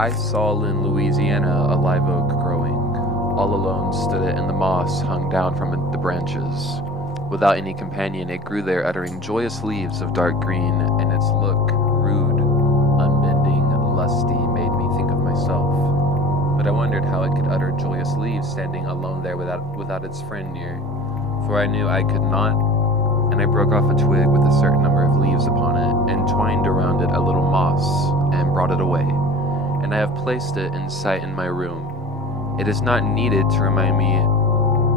I saw in Louisiana a live oak growing. All alone stood it, and the moss hung down from the branches. Without any companion, it grew there, uttering joyous leaves of dark green, and its look, rude, unbending, lusty, made me think of myself. But I wondered how it could utter joyous leaves standing alone there without its friend near. For I knew I could not, and I broke off a twig with a certain number of leaves upon it, and twined around it a little moss, and brought it away. And I have placed it in sight in my room. It is not needed to remind me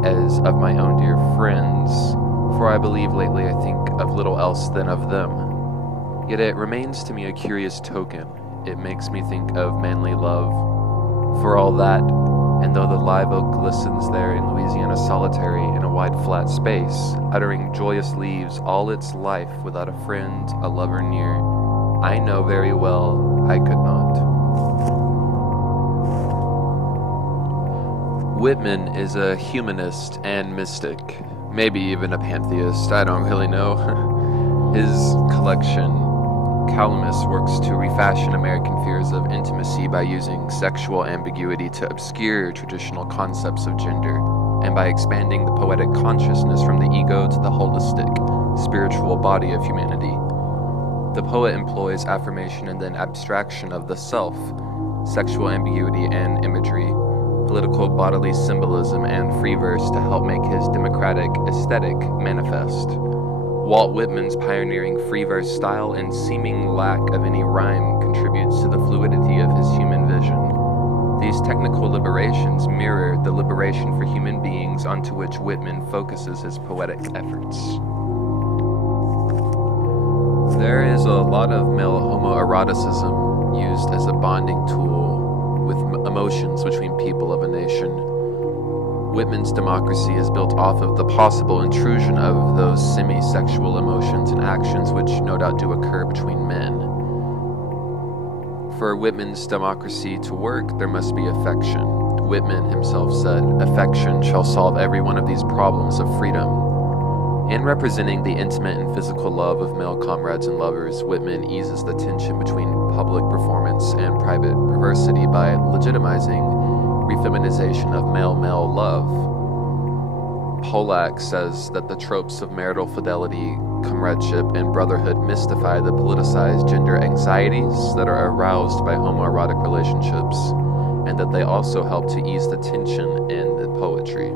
as of my own dear friends, for I believe lately I think of little else than of them. Yet it remains to me a curious token. It makes me think of manly love. For all that, and though the live oak glistens there in Louisiana solitary in a wide flat space, uttering joyous leaves all its life without a friend, a lover near, I know very well I could not. Whitman is a humanist and mystic, maybe even a pantheist, I don't really know. His collection, Calamus, works to refashion American fears of intimacy by using sexual ambiguity to obscure traditional concepts of gender, and by expanding the poetic consciousness from the ego to the holistic, spiritual body of humanity. The poet employs affirmation and then abstraction of the self, sexual ambiguity and imagery, political bodily symbolism and free verse to help make his democratic aesthetic manifest. Walt Whitman's pioneering free verse style and seeming lack of any rhyme contributes to the fluidity of his human vision. These technical liberations mirror the liberation for human beings onto which Whitman focuses his poetic efforts. There is a lot of male homoeroticism used as a bonding tool with emotions between people of a nation. Whitman's democracy is built off of the possible intrusion of those semi-sexual emotions and actions which no doubt do occur between men. For Whitman's democracy to work, there must be affection. Whitman himself said, "Affection shall solve every one of these problems of freedom." In representing the intimate and physical love of male comrades and lovers, Whitman eases the tension between public performance and private perversity by legitimizing refeminization of male-male love. Pollack says that the tropes of marital fidelity, comradeship, and brotherhood mystify the politicized gender anxieties that are aroused by homoerotic relationships, and that they also help to ease the tension in the poetry.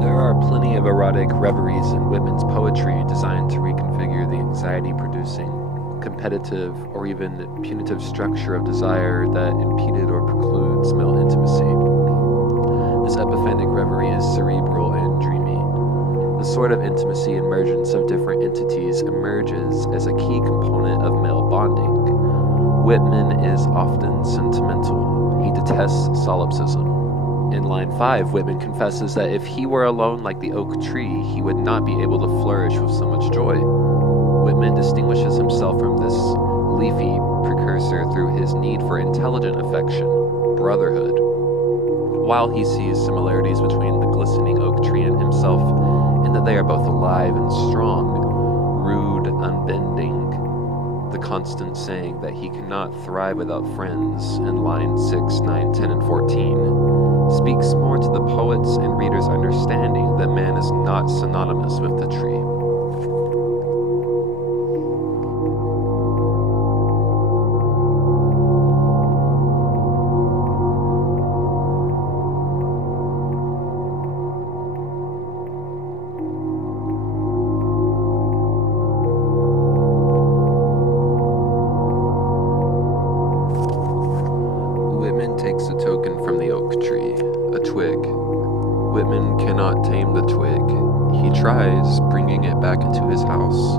There are plenty of erotic reveries in Whitman's poetry designed to reconfigure the anxiety-producing, competitive, or even punitive structure of desire that impeded or precludes male intimacy. This epiphanic reverie is cerebral and dreamy. The sort of intimacy emergence of different entities emerges as a key component of male bonding. Whitman is often sentimental. He detests solipsism. In line 5, Whitman confesses that if he were alone like the oak tree, he would not be able to flourish with so much joy. Whitman distinguishes himself from this leafy precursor through his need for intelligent affection, brotherhood. While he sees similarities between the glistening oak tree and himself, in that they are both alive and strong, rude, unbending, the constant saying that he cannot thrive without friends in lines 6, 9, 10, and 14 speaks more to the poet's and reader's understanding that man is not synonymous with the tree. Takes a token from the oak tree, a twig. Whitman cannot tame the twig. He tries bringing it back into his house,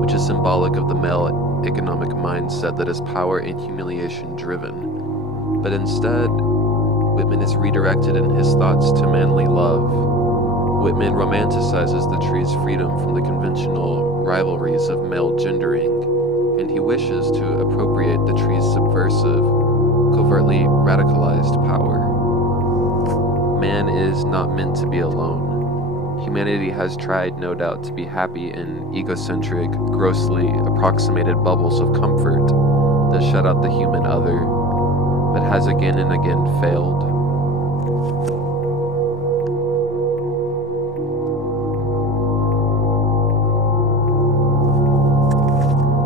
which is symbolic of the male economic mindset that is power and humiliation driven. But instead, Whitman is redirected in his thoughts to manly love. Whitman romanticizes the tree's freedom from the conventional rivalries of male gendering, and he wishes to appropriate the tree's subversive, covertly radicalized power. Man is not meant to be alone. Humanity has tried, no doubt, to be happy in egocentric, grossly approximated bubbles of comfort that shut out the human other, but has again and again failed.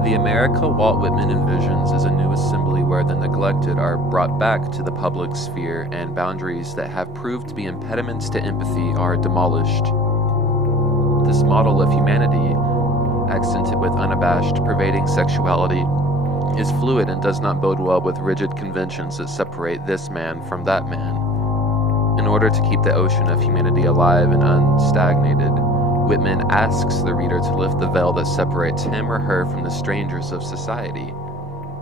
The America Walt Whitman envisions is a new assembly where the neglected are brought back to the public sphere and boundaries that have proved to be impediments to empathy are demolished. This model of humanity, accented with unabashed, pervading sexuality, is fluid and does not bode well with rigid conventions that separate this man from that man. In order to keep the ocean of humanity alive and unstagnated, Whitman asks the reader to lift the veil that separates him or her from the strangers of society.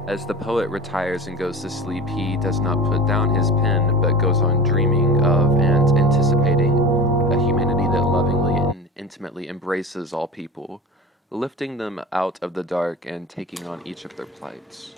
As the poet retires and goes to sleep, he does not put down his pen, but goes on dreaming of and anticipating a humanity that lovingly and intimately embraces all people, lifting them out of the dark and taking on each of their plights.